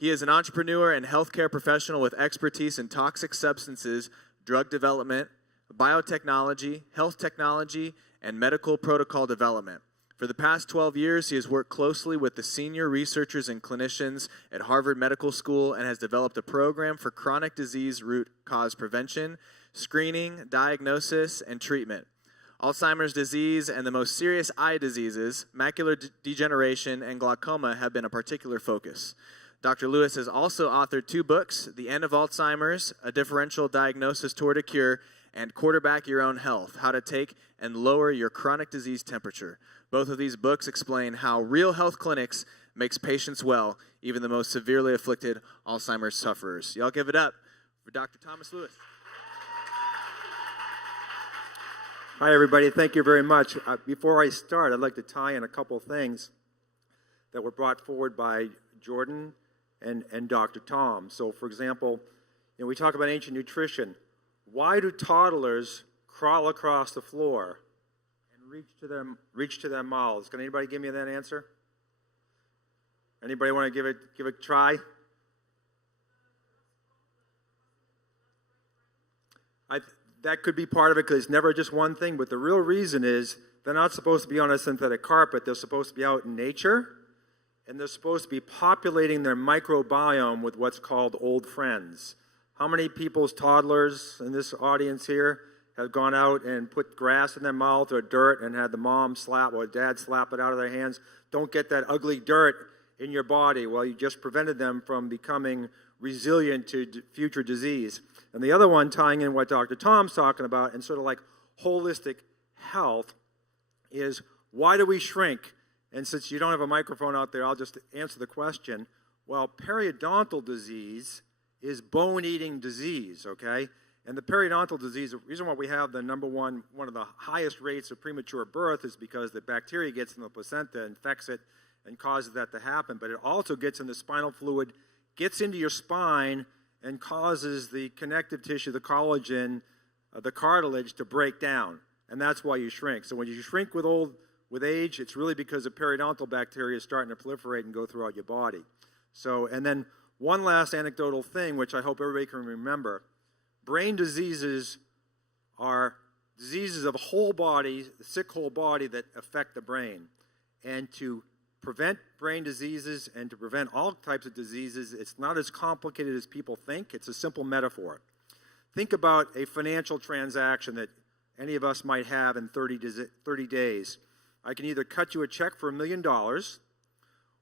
He is an entrepreneur and healthcare professional with expertise in toxic substances, drug development, biotechnology, health technology, and medical protocol development. For the past 12 years, he has worked closely with the senior researchers and clinicians at Harvard Medical School and has developed a program for chronic disease root cause prevention, screening, diagnosis, and treatment. Alzheimer's disease and the most serious eye diseases, macular degeneration, and glaucoma have been a particular focus. Dr. Lewis has also authored 2 books, The End of Alzheimer's, A Differential Diagnosis Toward a Cure, and Quarterback Your Own Health, How to Take and Lower Your Chronic Disease Temperature. Both of these books explain how real health clinics makes patients well, even the most severely afflicted Alzheimer's sufferers. Y'all give it up for Dr. Thomas Lewis. Hi, everybody. Thank you very much. Before I start, I'd like to tie in a couple things that were brought forward by Jordan and Dr. Tom. So, for example, we talk about ancient nutrition. Why do toddlers crawl across the floor and reach to their mouths? Can anybody give me that answer? Anybody want to give it a try? That could be part of it because it's never just one thing, but the real reason is they're not supposed to be on a synthetic carpet. They're supposed to be out in nature, and they're supposed to be populating their microbiome with what's called old friends. How many people's toddlers in this audience here have gone out and put grass in their mouth or dirt and had the mom slap or dad slap it out of their hands? Don't get that ugly dirt in your body. Well, you just prevented them from becoming resilient to future disease. And the other one, tying in what Dr. Tom's talking about, and sort of like holistic health, is why do we shrink? And since you don't have a microphone out there, I'll just answer the question. Well, periodontal disease is bone-eating disease, okay? And the periodontal disease, the reason why we have the one of the highest rates of premature birth is because the bacteria gets in the placenta, infects it, and causes that to happen. But it also gets in the spinal fluid, gets into your spine, and causes the connective tissue, the collagen, the cartilage to break down. And that's why you shrink. So when you shrink with age, it's really because the periodontal bacteria is starting to proliferate and go throughout your body. So, and then one last anecdotal thing, which I hope everybody can remember. Brain diseases are diseases of the whole body, the sick whole body that affect the brain. And to prevent brain diseases and to prevent all types of diseases, it's not as complicated as people think. It's a simple metaphor. Think about a financial transaction that any of us might have in 30 days. I can either cut you a check for $1 million,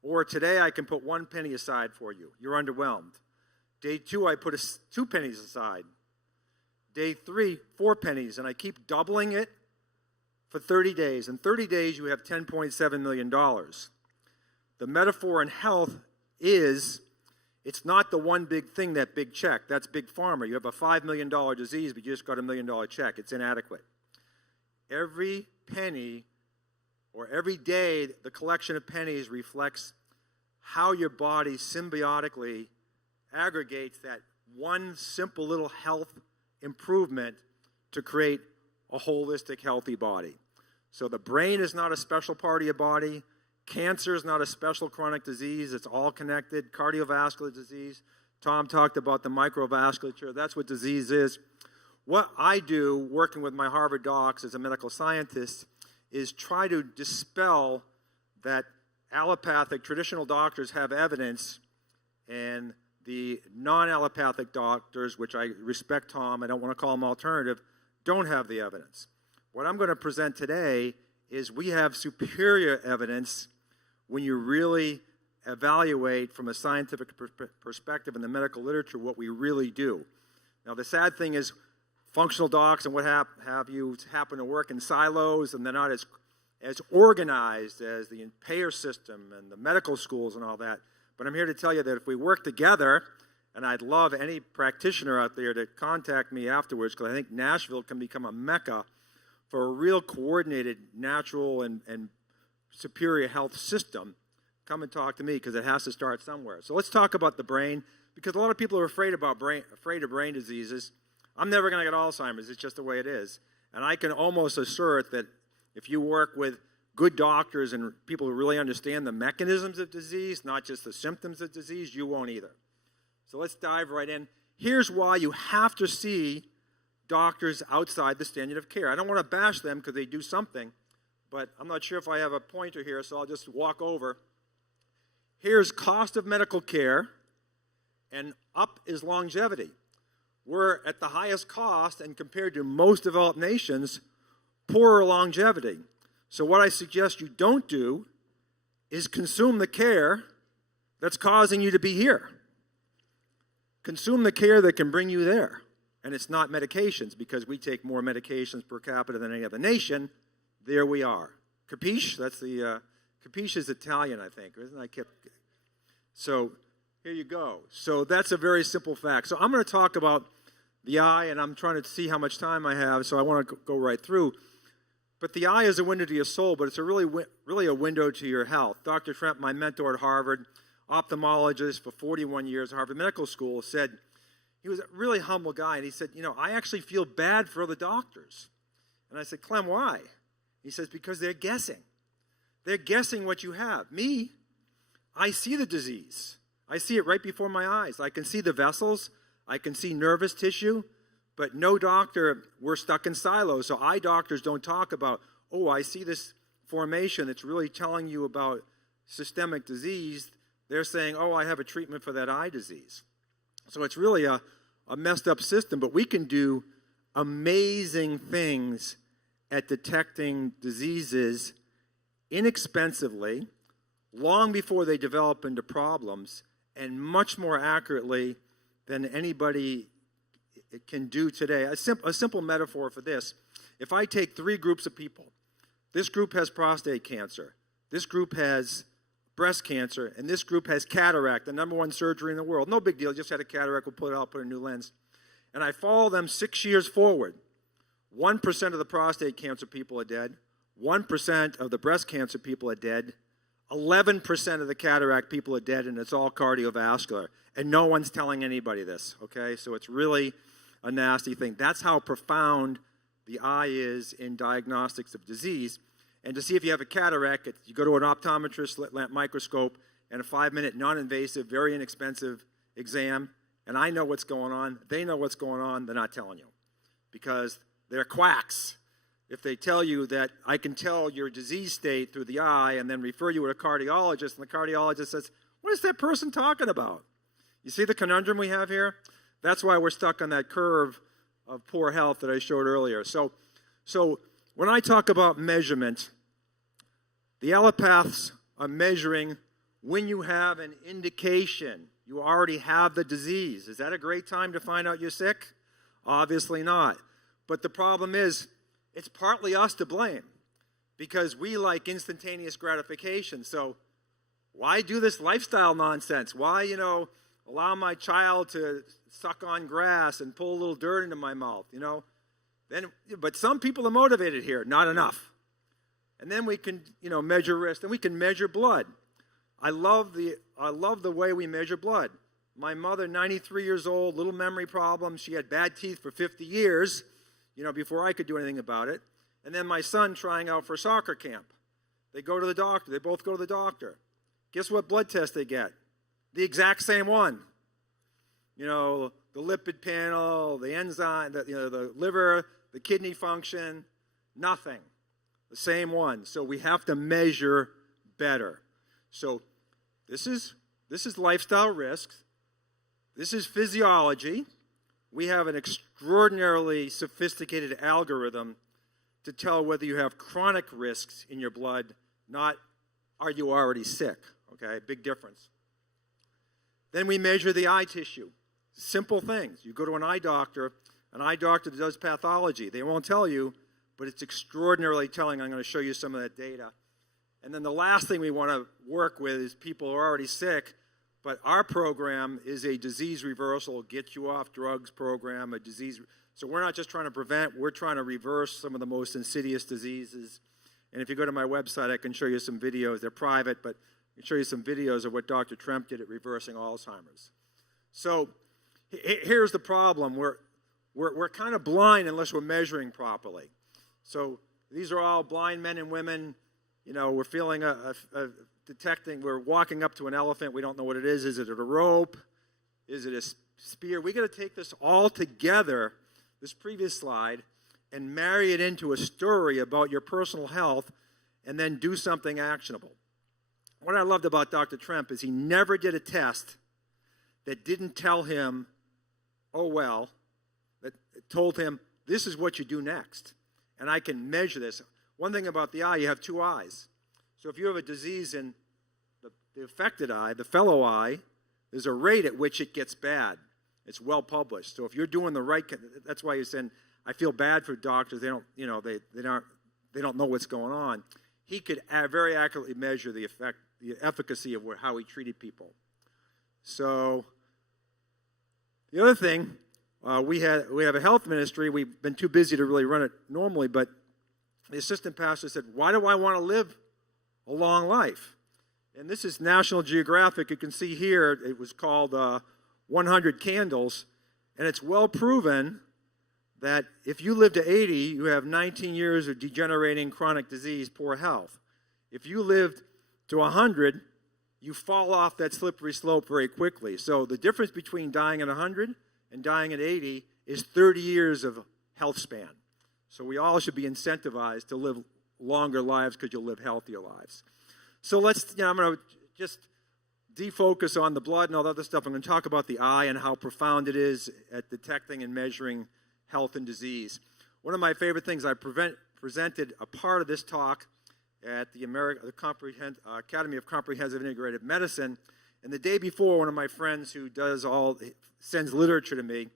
or today I can put 1 penny aside for you. You're underwhelmed. Day 2, I put 2 pennies aside. Day 3, 4 pennies, and I keep doubling it for 30 days. In 30 days, you have $10.7 million. The metaphor in health is, it's not the one big thing, that big check. That's big pharma. You have a $5 million disease, but you just got $1 million check. It's inadequate. Every penny or every day, the collection of pennies reflects how your body symbiotically aggregates that one simple little health improvement to create a holistic, healthy body. So the brain is not a special part of your body. Cancer is not a special chronic disease. It's all connected. Cardiovascular disease. Tom talked about the microvasculature. That's what disease is. What I do, working with my Harvard docs as a medical scientist, is try to dispel that allopathic traditional doctors have evidence and the non-allopathic doctors, which I respect Tom, I don't want to call them alternative, don't have the evidence. What I'm going to present today is we have superior evidence when you really evaluate from a scientific perspective in the medical literature what we really do. Now, the sad thing is functional docs and what have you happen to work in silos, and they're not as organized as the payer system and the medical schools and all that. But I'm here to tell you that if we work together, and I'd love any practitioner out there to contact me afterwards, because I think Nashville can become a mecca for a real coordinated, natural, and superior health system. Come and talk to me, because it has to start somewhere. So let's talk about the brain, because a lot of people are afraid of brain diseases. I'm never going to get Alzheimer's. It's just the way it is. And I can almost assert that if you work with good doctors and people who really understand the mechanisms of disease, not just the symptoms of disease, you won't either. So let's dive right in. Here's why you have to see doctors outside the standard of care. I don't want to bash them because they do something, but I'm not sure if I have a pointer here, so I'll just walk over. Here's cost of medical care, and up is longevity. We're at the highest cost, and compared to most developed nations, poorer longevity. So what I suggest you don't do is consume the care that's causing you to be here. Consume the care that can bring you there. And it's not medications, because we take more medications per capita than any other nation. There we are. Capiche? That's the, capiche is Italian, I think, isn't it? So here you go. So that's a very simple fact. So I'm going to talk about the eye, and I'm trying to see how much time I have, so I want to go right through. But the eye is a window to your soul, but it's really a window to your health. Dr. Tremp, my mentor at Harvard, ophthalmologist for 41 years at Harvard Medical School, said, he was a really humble guy, and he said, I actually feel bad for other doctors. And I said, Clem, why? He says, because they're guessing. They're guessing what you have. Me, I see the disease. I see it right before my eyes. I can see the vessels. I can see nervous tissue. But no doctor, we're stuck in silos. So eye doctors don't talk about, oh, I see this formation that's really telling you about systemic disease. They're saying, oh, I have a treatment for that eye disease. So it's really a messed up system, but we can do amazing things at detecting diseases inexpensively, long before they develop into problems, and much more accurately than anybody can do today. A simple metaphor for this: if I take 3 groups of people, this group has prostate cancer, this group has breast cancer, and this group has cataract, the #1 surgery in the world. No big deal, just had a cataract, we'll put it out, put a new lens. And I follow them 6 years forward. 1% of the prostate cancer people are dead, 1% of the breast cancer people are dead, 11% of the cataract people are dead, and it's all cardiovascular. And no one's telling anybody this, okay? So it's really a nasty thing. That's how profound the eye is in diagnostics of disease. And to see if you have a cataract, you go to an optometrist, slit lamp microscope, and a 5-minute non-invasive, very inexpensive exam. And I know what's going on. They know what's going on. They're not telling you because they're quacks. If they tell you that I can tell your disease state through the eye and then refer you to a cardiologist, and the cardiologist says, what is that person talking about? You see the conundrum we have here? That's why we're stuck on that curve of poor health that I showed earlier. So when I talk about measurement, the allopaths are measuring when you have an indication. You already have the disease. Is that a great time to find out you're sick? Obviously not. But the problem is, it's partly us to blame because we like instantaneous gratification. So why do this lifestyle nonsense? Why, allow my child to suck on grass and pull a little dirt into my mouth, But some people are motivated here, not enough. And then we can, measure risk, and we can measure blood. I love the way we measure blood. My mother, 93 years old, little memory problems. She had bad teeth for 50 years, before I could do anything about it. And then my son trying out for soccer camp. They go to the doctor. They both go to the doctor. Guess what blood test they get? The exact same one. The lipid panel, the enzyme, the liver, the kidney function, nothing. The same one. So we have to measure better. So this is lifestyle risks. This is physiology. We have an extraordinarily sophisticated algorithm to tell whether you have chronic risks in your blood, not are you already sick, okay? Big difference. Then we measure the eye tissue. Simple things. You go to an eye doctor that does pathology. They won't tell you, but it's extraordinarily telling. I'm going to show you some of that data. And then the last thing we want to work with is people who are already sick, but our program is a disease reversal, get you off drugs program, a disease. So we're not just trying to prevent, we're trying to reverse some of the most insidious diseases. And if you go to my website, I can show you some videos. They're private, but I can show you some videos of what Dr. Tremp did at reversing Alzheimer's. So here's the problem. We're kind of blind unless we're measuring properly. So these are all blind men and women, we're feeling detecting, we're walking up to an elephant, we don't know what it is. Is it a rope? Is it a spear? We got to take this all together, this previous slide, and marry it into a story about your personal health and then do something actionable. What I loved about Dr. Tremp is he never did a test that didn't tell him, oh well, that told him, this is what you do next. And I can measure this. One thing about the eye, you have two eyes. So if you have a disease in the affected eye, the fellow eye, there's a rate at which it gets bad. It's well published. So if you're doing the right, that's why you're saying, I feel bad for doctors. They don't, they don't know what's going on. He could very accurately measure the efficacy of how he treated people. So the other thing, we have a health ministry. We've been too busy to really run it normally, but the assistant pastor said, why do I want to live a long life? And this is National Geographic. You can see here, it was called 100 Candles, and it's well proven that if you live to 80, you have 19 years of degenerating chronic disease, poor health. If you lived to 100, you fall off that slippery slope very quickly. So the difference between dying at 100 and dying at 80 is 30 years of health span. So we all should be incentivized to live longer lives because you'll live healthier lives. So I'm going to just defocus on the blood and all that other stuff. I'm going to talk about the eye and how profound it is at detecting and measuring health and disease. One of my favorite things, I presented a part of this talk at the Academy of Comprehensive Integrative Medicine, and the day before, one of my friends who sends literature to me,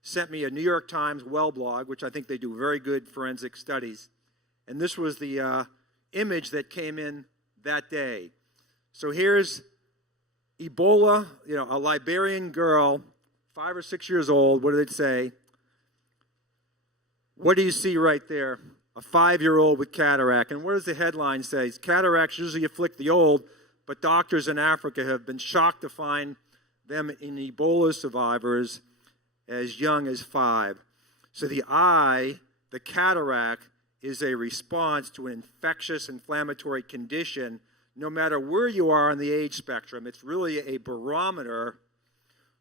sent me a New York Times well blog, which I think they do very good forensic studies, and this was the image that came in that day. So here's Ebola, a Liberian girl, 5 or 6 years old. What did it say? What do you see right there? A 5-year-old with cataract. And what does the headline say? Cataracts usually afflict the old, but doctors in Africa have been shocked to find them in Ebola survivors as young as 5. So the eye, the cataract, is a response to an infectious inflammatory condition no matter where you are on the age spectrum. It's really a barometer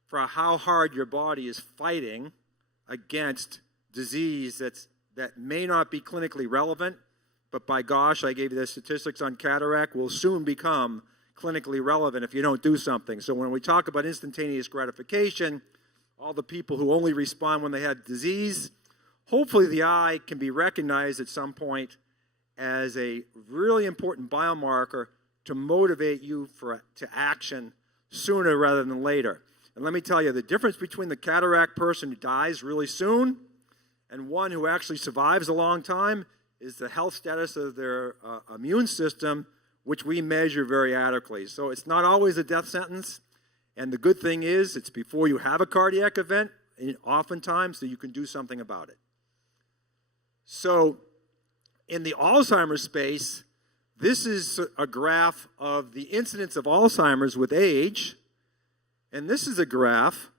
for how hard your body is fighting against disease that may not be clinically relevant, but by gosh, I gave you the statistics on cataract, will soon become clinically relevant if you don't do something. So when we talk about instantaneous gratification, all the people who only respond when they have disease, hopefully the eye can be recognized at some point as a really important biomarker to motivate you to action sooner rather than later. And let me tell you, the difference between the cataract person who dies really soon and one who actually survives a long time is the health status of their immune system, which we measure very adequately. So it's not always a death sentence. And the good thing is it's before you have a cardiac event, oftentimes, so you can do something about it. So in the Alzheimer's space, this is a graph of the incidence of Alzheimer's with age. And this is a graph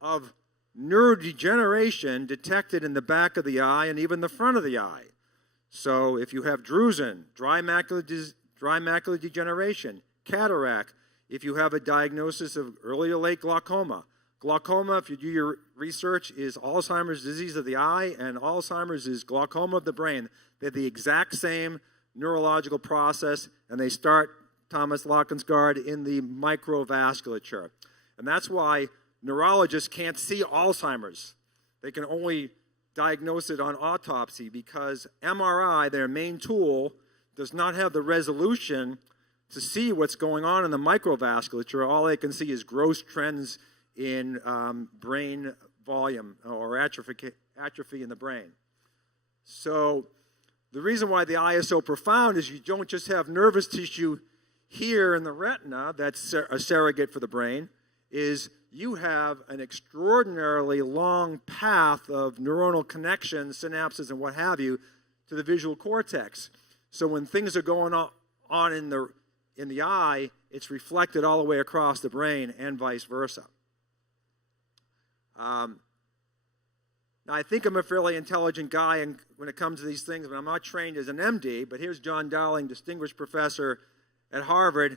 of neurodegeneration detected in the back of the eye and even the front of the eye. So if you have drusen, dry macular degeneration, cataract, if you have a diagnosis of early or late glaucoma. Glaucoma, if you do your research, is Alzheimer's disease of the eye, and Alzheimer's is glaucoma of the brain. They're the exact same neurological process, and they start, Thomas Lockensgaard, in the microvasculature. And that's why neurologists can't see Alzheimer's. They can only diagnose it on autopsy because MRI, their main tool, does not have the resolution to see what's going on in the microvasculature. All they can see is gross trends in brain volume or atrophy in the brain. So the reason why the eye is so profound is you don't just have nervous tissue here in the retina that's a surrogate for the brain, is you have an extraordinarily long path of neuronal connections, synapses, and what have you, to the visual cortex. So when things are going on in the eye, it's reflected all the way across the brain and vice versa. Now, I think I'm a fairly intelligent guy when it comes to these things, but I'm not trained as an MD. But here's John Dowling, distinguished professor at Harvard,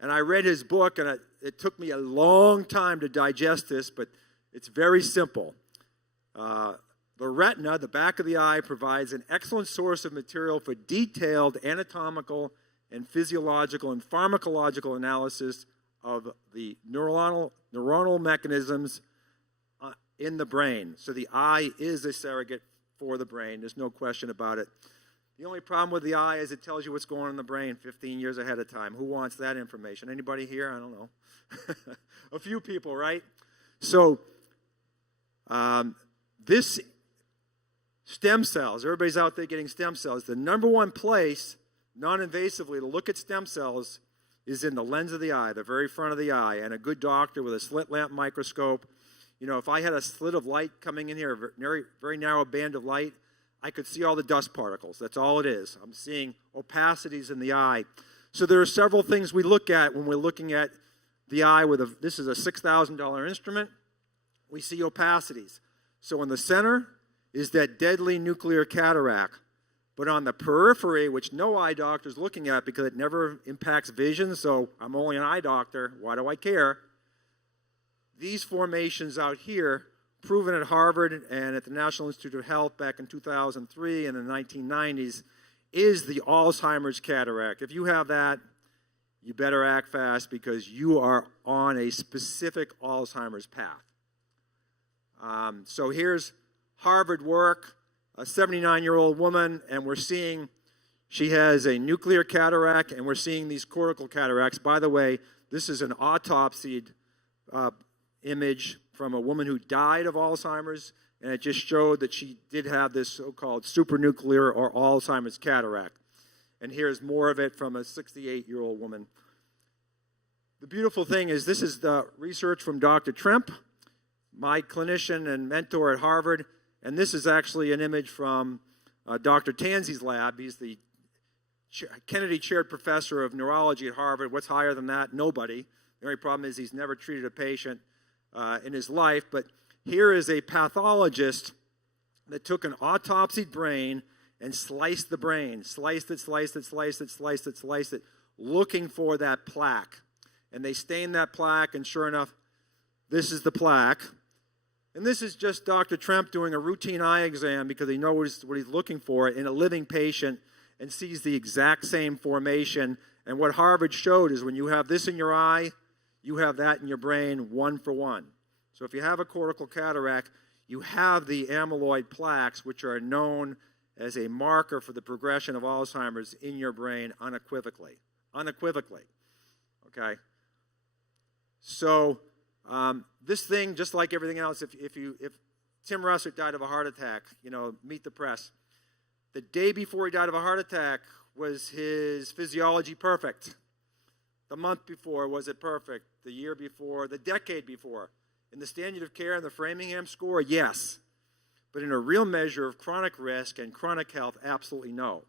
and I read his book, and it took me a long time to digest this, but it's very simple. The retina, the back of the eye, provides an excellent source of material for detailed anatomical and physiological and pharmacological analysis of the neuronal mechanisms in the brain. So the eye is a surrogate for the brain. There's no question about it. The only problem with the eye is it tells you what's going on in the brain 15 years ahead of time. Who wants that information? Anybody here? I don't know. A few people, right? So this stem cells, everybody's out there getting stem cells. The number one place, non-invasively, to look at stem cells is in the lens of the eye, the very front of the eye. And a good doctor with a slit lamp microscope, if I had a slit of light coming in here, a very, very narrow band of light, I could see all the dust particles. That's all it is. I'm seeing opacities in the eye. So there are several things we look at when we're looking at the eye this is a $6,000 instrument. We see opacities. So in the center is that deadly nuclear cataract. But on the periphery, which no eye doctor is looking at because it never impacts vision, so I'm only an eye doctor, why do I care? These formations out here, proven at Harvard and at the National Institute of Health back in 2003 and in the 1990s, is the Alzheimer's cataract. If you have that, you better act fast because you are on a specific Alzheimer's path. So here's Harvard work, a 79-year-old woman, and we're seeing she has a nuclear cataract, and we're seeing these cortical cataracts. By the way, this is an autopsied image from a woman who died of Alzheimer's, and it just showed that she did have this so-called supranuclear or Alzheimer's cataract. And here's more of it from a 68-year-old woman. The beautiful thing is this is the research from Dr. Tremp, my clinician and mentor at Harvard, and this is actually an image from Dr. Tanzi's lab. He's the Kennedy Chaired Professor of Neurology at Harvard. What's higher than that? Nobody. The only problem is he's never treated a patient in his life. But here is a pathologist that took an autopsied brain and sliced the brain. Sliced it, looking for that plaque. And they stained that plaque, and sure enough, this is the plaque. And this is just Dr. Tremp doing a routine eye exam because he knows what he's looking for in a living patient and sees the exact same formation. And what Harvard showed is when you have this in your eye, you have that in your brain 1 for 1. So if you have a cortical cataract, you have the amyloid plaques, which are known as a marker for the progression of Alzheimer's in your brain unequivocally. Unequivocally. Okay? So this thing, just like everything else, if Tim Russert died of a heart attack, meet the press. The day before he died of a heart attack, was his physiology perfect? The month before, was it perfect? The year before, the decade before? In the standard of care and the Framingham score, yes. But in a real measure of chronic risk and chronic health, absolutely no.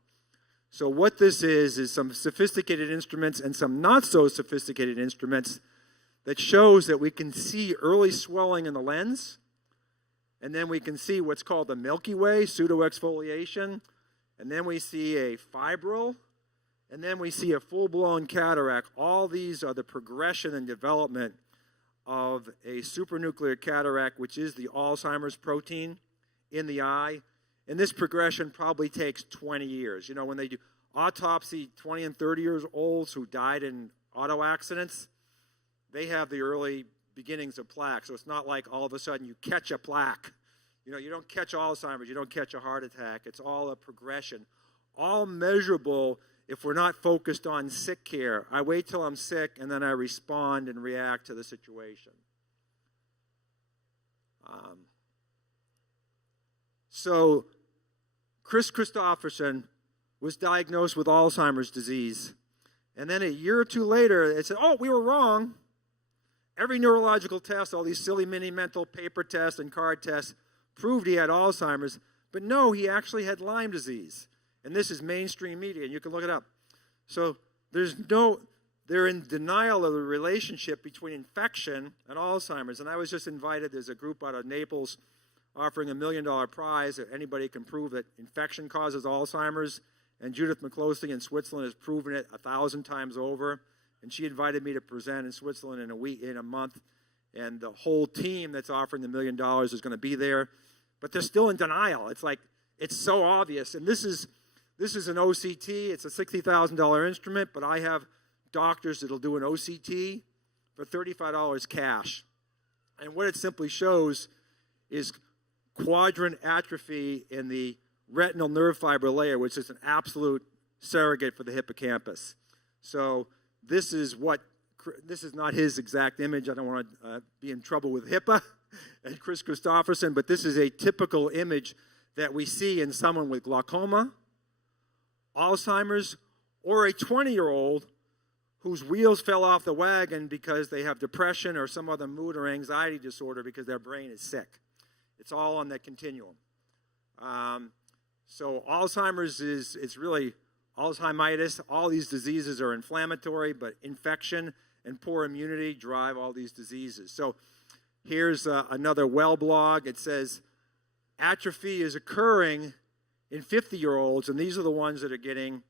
So what this is some sophisticated instruments and some not so sophisticated instruments that shows that we can see early swelling in the lens, and then we can see what's called the Milky Way, pseudoexfoliation, and then we see a fibril, and then we see a full-blown cataract. All these are the progression and development of a supranuclear cataract, which is the Alzheimer's protein in the eye. And this progression probably takes 20 years. When they do autopsy 20 and 30 years olds who died in auto accidents, they have the early beginnings of plaque. So it's not like all of a sudden you catch a plaque. You don't catch Alzheimer's, you don't catch a heart attack. It's all a progression, all measurable if we're not focused on sick care. I wait till I'm sick, and then I respond and react to the situation. So Kris Kristofferson was diagnosed with Alzheimer's disease. And then a year or two later, they said, oh, we were wrong. Every neurological test, all these silly mini mental paper tests and card tests, proved he had Alzheimer's. But no, he actually had Lyme disease. And this is mainstream media, and you can look it up. So they're in denial of the relationship between infection and Alzheimer's. And I was just invited, there's a group out of Naples offering $1 million prize if anybody can prove that infection causes Alzheimer's. And Judith McCloskey in Switzerland has proven it 1,000 times over. And she invited me to present in Switzerland in a month. And the whole team that's offering the $1 million is going to be there. But they're still in denial. It's like, it's so obvious. And this is an OCT. It's a $60,000 instrument, but I have doctors that'll do an OCT for $35 cash. And what it simply shows is quadrant atrophy in the retinal nerve fiber layer, which is an absolute surrogate for the hippocampus. So this is not his exact image. I don't want to be in trouble with HIPAA and Kris Kristofferson, but this is a typical image that we see in someone with glaucoma, Alzheimer's, or a 20-year-old whose wheels fell off the wagon because they have depression or some other mood or anxiety disorder because their brain is sick. It's all on that continuum. So Alzheimer's it's really Alzheimitis. All these diseases are inflammatory, but infection and poor immunity drive all these diseases. So here's another well blog. It says, atrophy is occurring in 50-year-olds, and these are the ones that are getting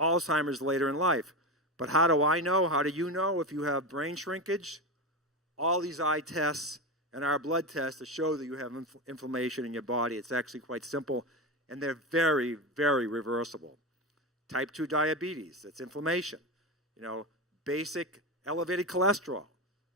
Alzheimer's later in life. But how do I know? How do you know if you have brain shrinkage? All these eye tests and our blood tests to show that you have inflammation in your body. It's actually quite simple, and they're very, very reversible. Type 2 diabetes, that's inflammation. Basic elevated cholesterol.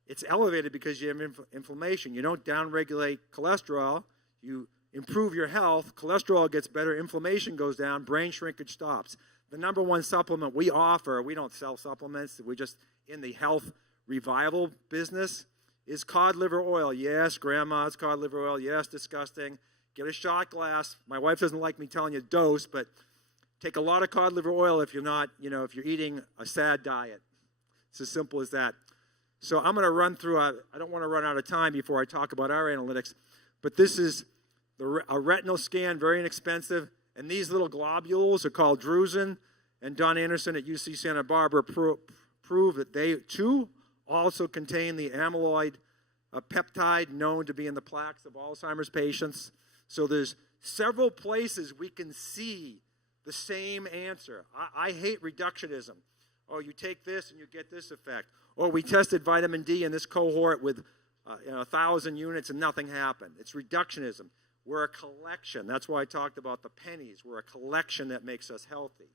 It's elevated because you have inflammation. You don't downregulate cholesterol. You improve your health. Cholesterol gets better. Inflammation goes down. Brain shrinkage stops. The number one supplement we offer, we don't sell supplements. We're just in the health revival business, is cod liver oil. Yes, grandma's cod liver oil. Yes, disgusting. Get a shot glass. My wife doesn't like me telling you dose, but take a lot of cod liver oil if you're not, if you're eating a sad diet. It's as simple as that. So I'm going to run through, I don't want to run out of time before I talk about our analytics, but this is a retinal scan, very inexpensive, and these little globules are called drusen, and Don Anderson at UC Santa Barbara proved that they, too, also contain the amyloid peptide known to be in the plaques of Alzheimer's patients. So there's several places we can see the same answer. I hate reductionism. Oh, you take this and you get this effect. Or we tested vitamin D in this cohort with 1,000 units and nothing happened. It's reductionism. We're a collection. That's why I talked about the pennies. We're a collection that makes us healthy.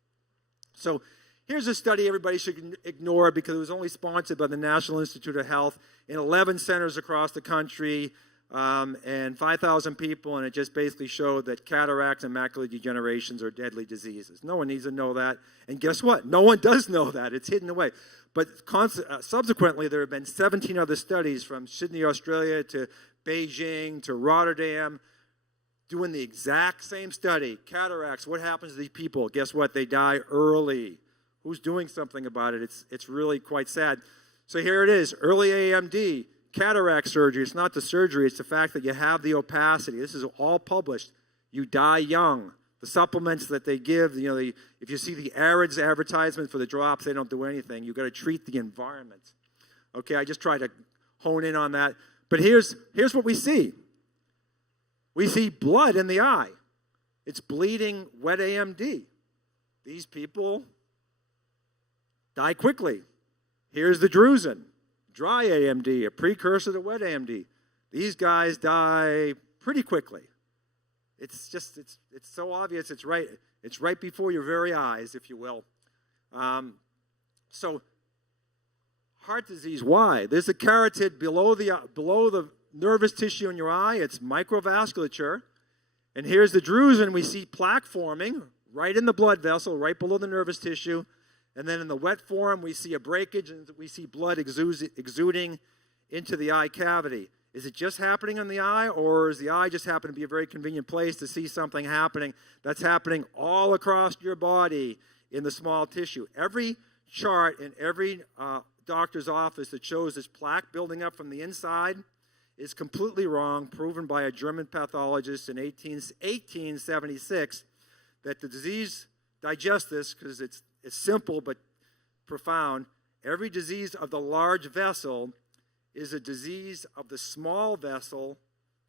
So here's a study everybody should ignore because it was only sponsored by the National Institute of Health in 11 centers across the country and 5,000 people, and it just basically showed that cataracts and macular degenerations are deadly diseases. No one needs to know that. And guess what? No one does know that. It's hidden away. But subsequently, there have been 17 other studies from Sydney, Australia, to Beijing, to Rotterdam, doing the exact same study. Cataracts, what happens to these people? Guess what? They die early. Who's doing something about it? It's really quite sad. So here it is, early AMD, cataract surgery. It's not the surgery, it's the fact that you have the opacity. This is all published. You die young. The supplements that they give, if you see the ARIDS advertisement for the drops, they don't do anything. You've got to treat the environment. Okay, I just try to hone in on that. But here's what we see. We see blood in the eye. It's bleeding wet AMD. These people die quickly. Here's the drusen, dry AMD, a precursor to wet AMD. These guys die pretty quickly. It's so obvious. It's right before your very eyes, if you will. So heart disease, why? There's a carotid below the nervous tissue in your eye. It's microvasculature. And here's the drusen. We see plaque forming right in the blood vessel, right below the nervous tissue. And then in the wet form, we see a breakage, and we see blood exuding into the eye cavity. Is it just happening on the eye, or is the eye just happen to be a very convenient place to see something happening that's happening all across your body in the small tissue? Every chart in every doctor's office that shows this plaque building up from the inside is completely wrong, proven by a German pathologist in 1876 that the disease, digest this because it's simple but profound, every disease of the large vessel is a disease of the small vessel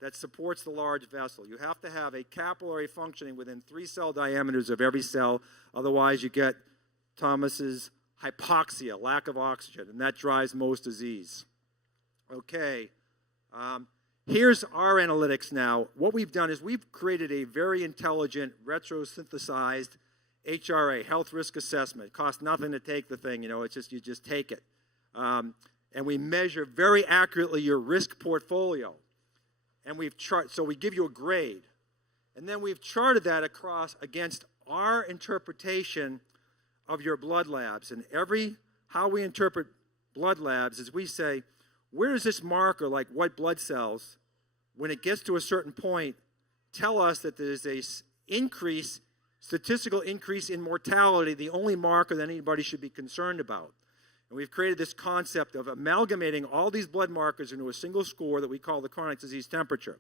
that supports the large vessel. You have to have a capillary functioning within 3 cell diameters of every cell. Otherwise, you get Thomas's hypoxia, lack of oxygen, and that drives most disease. Okay, here's our analytics now. What we've done is we've created a very intelligent, retro-synthesized HRA, health risk assessment. It costs nothing to take the thing, it's just, you just take it. And we measure very accurately your risk portfolio. And so we give you a grade. And then we've charted that across against our interpretation of your blood labs. And how we interpret blood labs is we say, where does this marker, like white blood cells, when it gets to a certain point, tell us that there's a statistical increase in mortality, the only marker that anybody should be concerned about. And we've created this concept of amalgamating all these blood markers into a single score that we call the chronic disease temperature.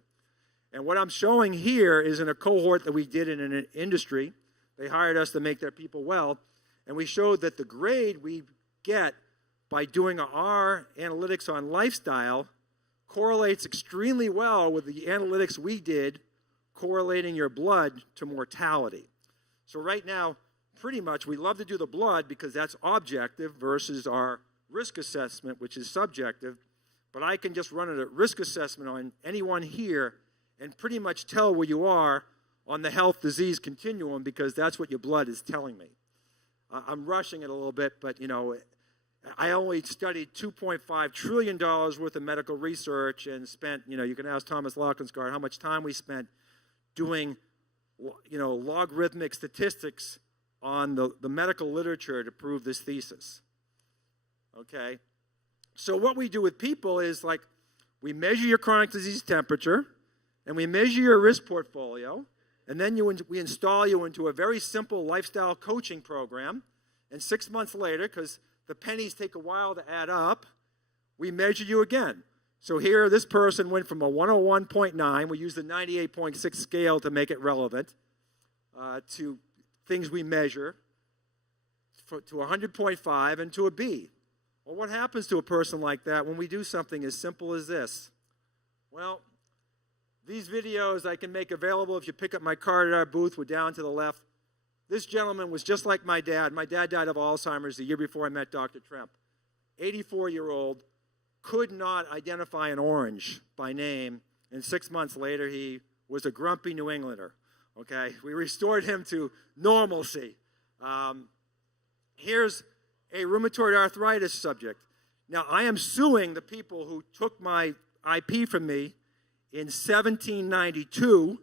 And what I'm showing here is in a cohort that we did in an industry. They hired us to make their people well. And we showed that the grade we get by doing our analytics on lifestyle correlates extremely well with the analytics we did correlating your blood to mortality. So right now, pretty much we love to do the blood because that's objective versus our risk assessment, which is subjective. But I can just run a risk assessment on anyone here and pretty much tell where you are on the health disease continuum because that's what your blood is telling me. I'm rushing it a little bit, but I only studied $2.5 trillion worth of medical research and spent, you can ask Thomas Lockensgaard how much time we spent doing, logarithmic statistics on the medical literature to prove this thesis. Okay? So what we do with people is we measure your chronic disease temperature and we measure your risk portfolio and then we install you into a very simple lifestyle coaching program. And 6 months later, because the pennies take a while to add up, we measure you again. So here, this person went from a 101.9, we use the 98.6 scale to make it relevant, to things we measure, to 100.5 and to a B. Well, what happens to a person like that when we do something as simple as this? Well, these videos I can make available if you pick up my card at our booth. We're down to the left. This gentleman was just like my dad. My dad died of Alzheimer's the year before I met Dr. Tremp. 84-year-old, could not identify an orange by name, and 6 months later he was a grumpy New Englander. Okay, we restored him to normalcy. Here's a rheumatoid arthritis subject. Now, I am suing the people who took my IP from me in 1792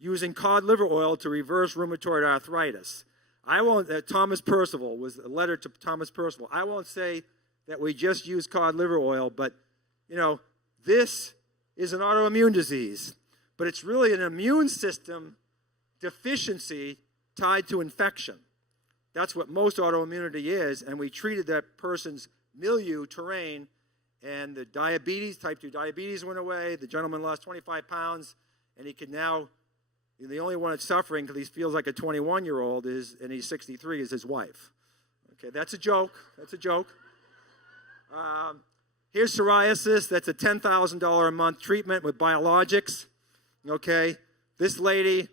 using cod liver oil to reverse rheumatoid arthritis. I won't, Thomas Percival was a letter to Thomas Percival. I won't say that we just use cod liver oil, but, this is an autoimmune disease. But it's really an immune system deficiency tied to infection. That's what most autoimmunity is, and we treated that person's milieu, terrain, and the diabetes, type 2 diabetes went away. The gentleman lost 25 pounds, and he can now, the only one that's suffering because he feels like a 21-year-old and he's 63, is his wife. Okay, that's a joke. That's a joke. Here's psoriasis. That's a $10,000 a month treatment with biologics. Okay, this lady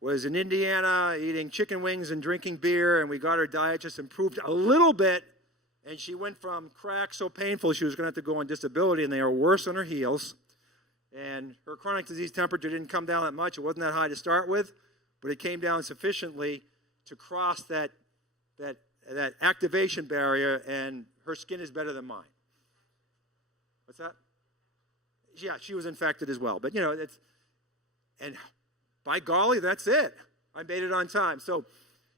was in Indiana eating chicken wings and drinking beer, and we got her diet just improved a little bit, and she went from crack so painful she was going to have to go on disability, and they are worse on her heels. And her chronic disease temperature didn't come down that much. It wasn't that high to start with, but it came down sufficiently to cross that activation barrier, and her skin is better than mine. What's that? Yeah, she was infected as well. But, and by golly, that's it. I made it on time. So,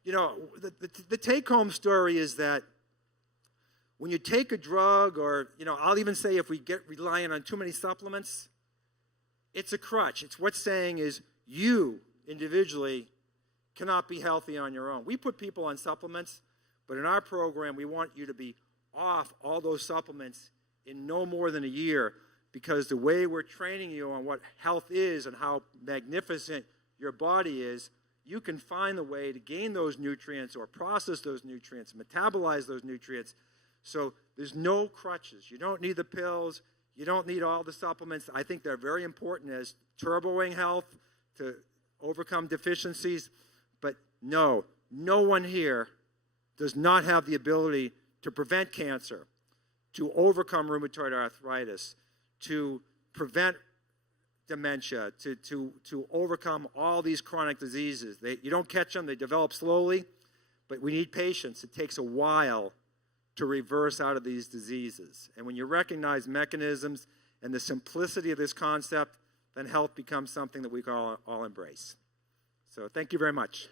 the take-home story is that when you take a drug or, I'll even say if we get reliant on too many supplements, it's a crutch. It's what's saying is you individually cannot be healthy on your own. We put people on supplements, but in our program, we want you to be off all those supplements in no more than a year, because the way we're training you on what health is and how magnificent your body is, you can find the way to gain those nutrients or process those nutrients, metabolize those nutrients. So there's no crutches. You don't need the pills. You don't need all the supplements. I think they're very important as turboing health to overcome deficiencies. But no one here does not have the ability to prevent cancer, to overcome rheumatoid arthritis, to prevent dementia, to overcome all these chronic diseases. You don't catch them, they develop slowly, but we need patience. It takes a while to reverse out of these diseases. And when you recognize mechanisms and the simplicity of this concept, then health becomes something that we can all embrace. So thank you very much.